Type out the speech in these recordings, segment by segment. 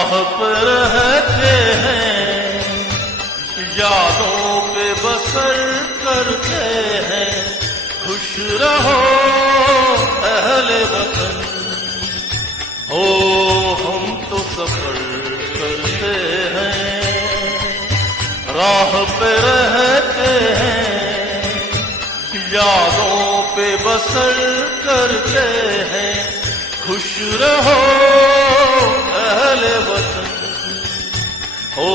राह पे रहते हैं, यादों पे बसर करते हैं। खुश रहो अहले वतन, हो हम तो सफर करते हैं। राह पे रहते हैं, यादों पे बसर करते हैं। खुश रहो अहले वतन, हो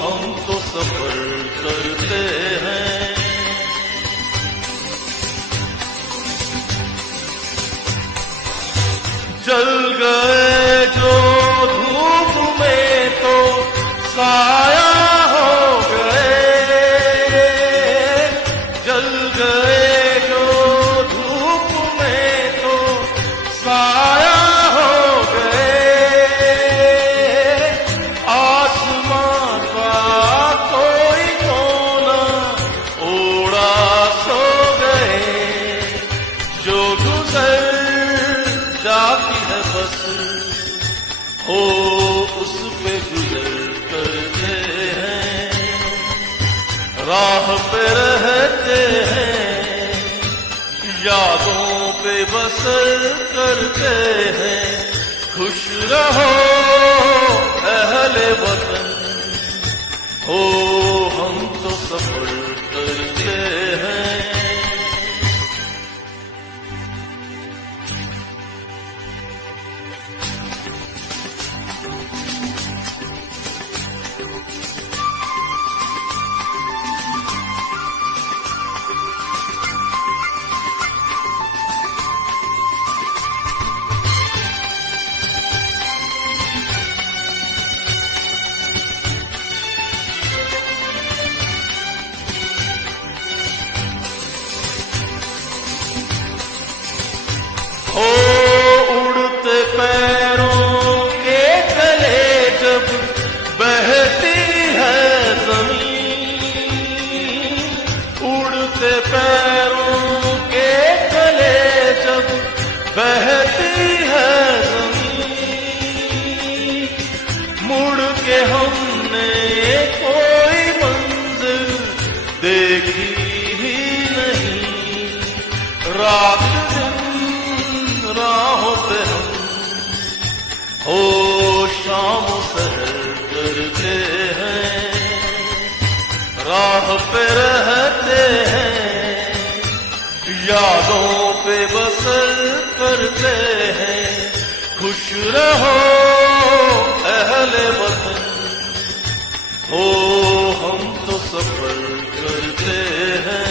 हम तो सफर करते हैं। जल गए जो धूप में तो साया हो गए, जल गए जो धूप में तो साया हो गए। आसमां का कोई कोना ओढ़ा सो गए, जो गुजर जाती है बस हो उस पे गुजर करते हैं। राह पे रहते हैं, यादों पे बसर करते हैं। खुश रहो अहले वतन, हो हम तो सफर करते हैं। हो उड़ते पैरों के तले जब बहती है जमीन, उड़ते पैरों के तले जब बहती है जमीन। मुड़ के हमने कोई मंजिल देखी ही नहीं, रात राहों पे हम हो शाम सहर करते हैं। राह पे रहते हैं, यादों पे बसर करते हैं। खुश रहो अहले वतन, हो हम तो सफर करते हैं।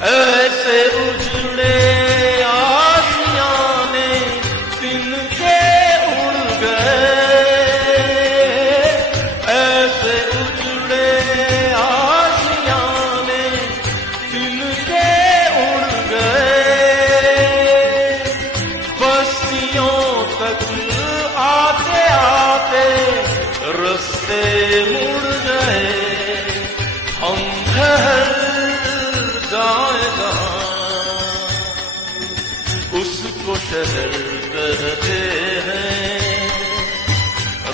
ऐसे उजड़े आशियाने तिनके उड़ गए, ऐसे उजड़े आशियाने तिनके उड़ गए। बस्तियों तक आते आते रास्ते मुड़ गए। हम ठहर जाएगा उसको शहर कहते हैं।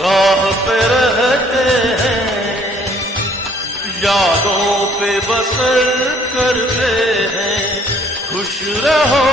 राह पे रहते हैं, यादों पे बसर करते हैं। खुश रहो